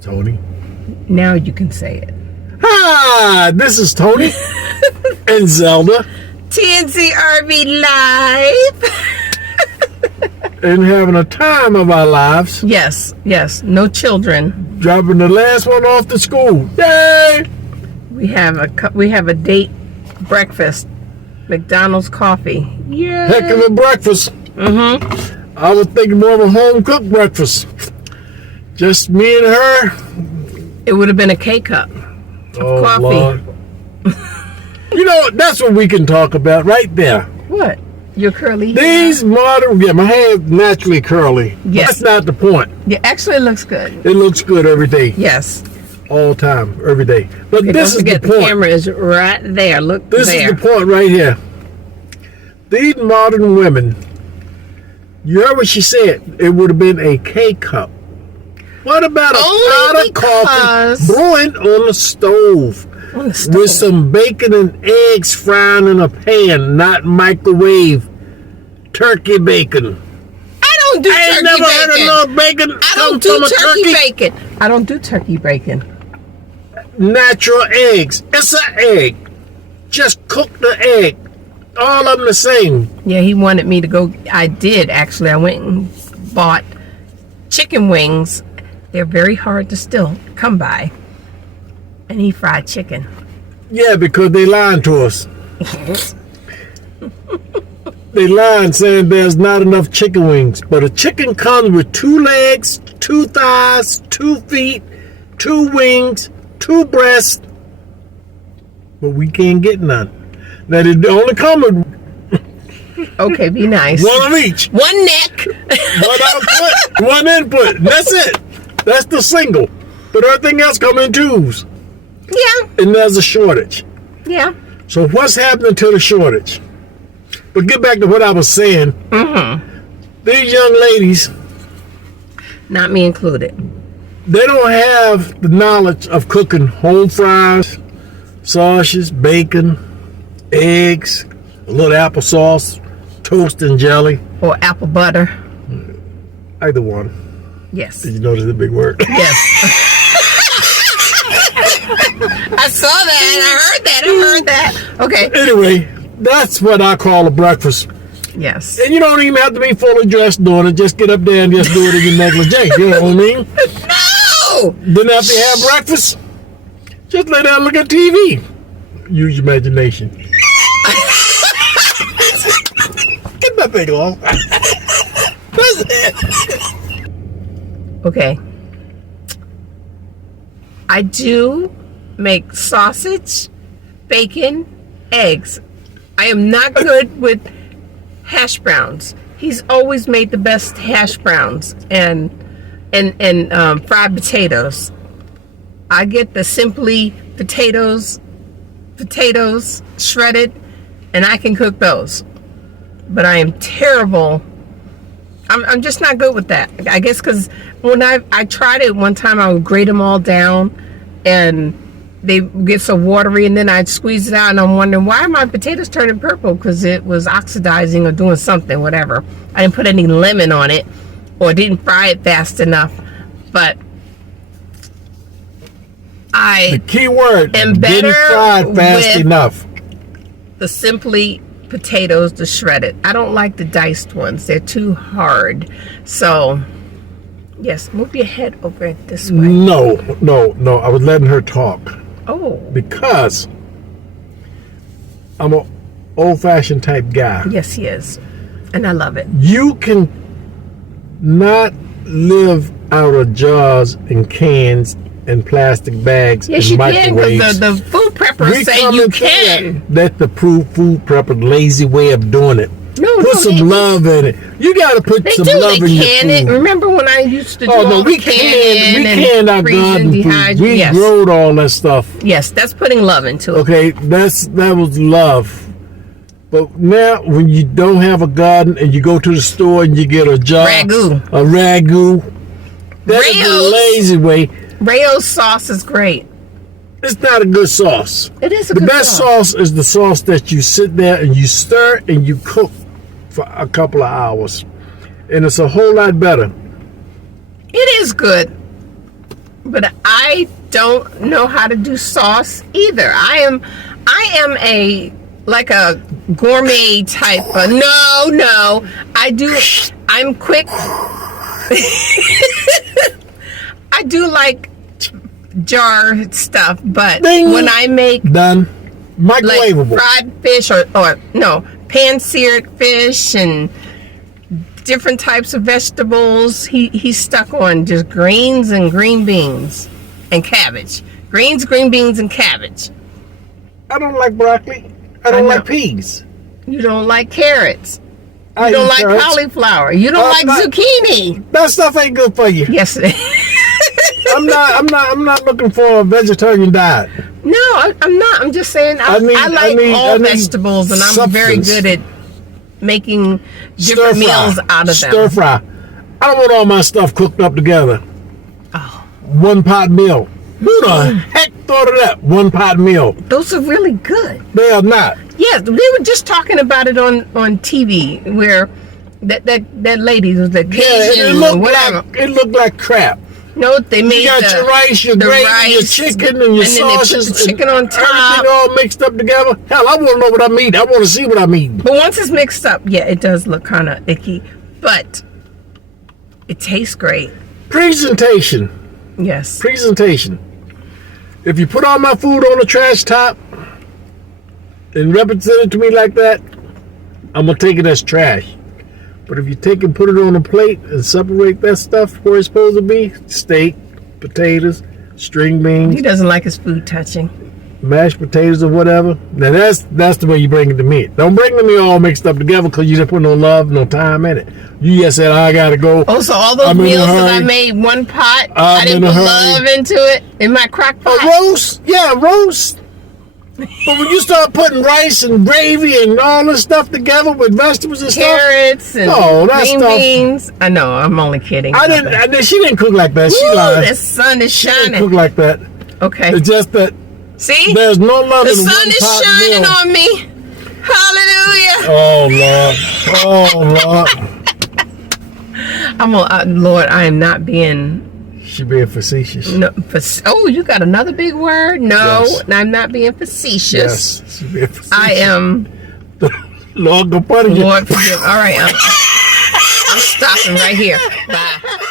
Tony. Now you can say it. Hi, this is Tony and Zelda. TNCRV Live. And having a time of our lives. Yes. No children. Dropping the last one off to school. Yay! We have a date breakfast. McDonald's coffee. Yeah. Heck of a breakfast. Mm-hmm. I was thinking more of a home-cooked breakfast. Just me and her. It would have been a K-cup of coffee. Lord. You know, that's what we can talk about right there. What? Your curly hair? These modern, my hair is naturally curly. Yes. That's not the point. Yeah, actually it looks good. It looks good every day. Yes. All the time, every day. But Okay, this don't is the forget point. the camera is right there. Look This there. is the point right here. These modern women, you heard what she said. It would have been a K-cup. What about a pot of coffee brewing on the stove? With some bacon and eggs frying in a pan, not microwave. Turkey bacon. I don't do turkey bacon. I ain't never heard of no bacon I don't do turkey bacon. I don't do turkey bacon. Natural eggs. It's an egg. Just cook the egg. All of them the same. Yeah, he wanted me to go. I did, actually. I went and bought chicken wings. They're very hard to still come by. And he fried chicken. Yeah, because they lying to us. They lying saying there's not enough chicken wings. But a chicken comes with 2 legs, 2 thighs, 2 feet, 2 wings, 2 breasts. But we can't get none. Now, they only come with Okay, be nice. one of each. One neck. One output, one input. And that's it. That's the single. But everything else come in 2s. Yeah. And there's a shortage. Yeah. So what's happening to the shortage? But get back to what I was saying. Mm-hmm. These young ladies, Not me included. they don't have the knowledge of cooking home fries, sausages, bacon, eggs, a little applesauce, toast and jelly. Or apple butter. Either one. Yes. Did you notice the big word? Yes. I saw that. I heard that. Okay. Anyway, that's what I call a breakfast. Yes. And you don't even have to be fully dressed doing it. Just get up there and just do it in your negligee. You know what I mean? No! Then after you have breakfast, just lay down and look at TV. Use your imagination. Get that thing off. That's it. Okay. I do make sausage, bacon, eggs. I am not good with hash browns. He's always made the best hash browns and fried potatoes. I get the Simply potatoes shredded, and I can cook those. But I am terrible. I'm just not good with that. I guess because when I tried it one time, I would grate them all down, and they get so watery, and then I'd squeeze it out, and I'm wondering why are my potatoes turning purple? Because it was oxidizing or doing something, whatever. I didn't put any lemon on it, or didn't fry it fast enough. But The key word, am didn't fry it fast with enough. the Simply potatoes, the shredded. I don't like the diced ones. They're too hard. So, yes, move your head over this way. No. I was letting her talk. Oh. Because I'm an old-fashioned type guy. Yes, he is. And I love it. You can not live out of jars and cans and plastic bags Yes, and you can, microwaves. because the food preppers say you can. That's the food prepper lazy way of doing it. Put some love in it. You got to put some love in your can it. food. Remember when I used to do we canned our garden food. We growed all that stuff. Yes, that's putting love into it. Okay, that was love. But now, when you don't have a garden and you go to the store and you get a jar, a ragu, that's the lazy way. Rayo's sauce is great. It's not a good sauce. It is a good sauce. The good best sauce is the sauce that you sit there and you stir and you cook for a couple of hours. And it's a whole lot better. It is good. But I don't know how to do sauce either. I am a like a gourmet type of, no. I'm quick. I do like jar stuff, but Ding. when I make Done. like Microwavable. fried fish or no, pan-seared fish and different types of vegetables, he's stuck on just greens and green beans and cabbage. Greens, green beans, and cabbage. I don't like broccoli. I don't like peas. You don't like carrots. I You don't eat like carrots. cauliflower. You don't like zucchini. That stuff ain't good for you. Yes, it is. I'm not looking for a vegetarian diet. No, I'm not. I'm just saying I like all vegetables, and I'm very good at making different meals out of them. Stir fry. I don't want all my stuff cooked up together. Oh, One pot meal. Who the heck thought of that? One pot meal. those are really good. They are not. Yes, they were just talking about it on TV where that lady was the Cajun or whatever. It looked like crap. No, they made You got your rice, your gravy, your chicken, and your and then they put sauces, the chicken on top. everything all mixed up together. Hell, I want to know what I'm eating. I want to see what I'm eating. But once it's mixed up, yeah, it does look kind of icky, but it tastes great. Presentation. Yes. Presentation. If you put all my food on a trash top and represent it to me like that, I'm going to take it as trash. But if you take and put it on a plate and separate that stuff where it's supposed to be, steak, potatoes, string He beans, doesn't like his food touching. mashed potatoes or whatever, now that's the way you bring it to me. Don't bring the meal all mixed up together because you didn't put no love, no time in it. You just said, I got to go. Oh, so all those I'm in a meals that I hurry. made one pot, I'm I didn't in a put hurry. love into it in my crock pot. A roast? Yeah, roast. But when you start putting rice and gravy and all this stuff together with vegetables and Carrots and that green stuff- beans. I know, I'm only kidding. stuff, she didn't cook like that. She Ooh, lied. the sun is She didn't cook shining. like that. Okay. It's just that See? there's no love The in sun one is pot shining meal. on me. Hallelujah. Oh Lord. Lord, I am not being She being facetious. no. You got another big word? No, Yes. I'm not being facetious. Yes, she being facetious. I am. Lord, go punish you. Lord, forgive. All right, I'm stopping right here. Bye.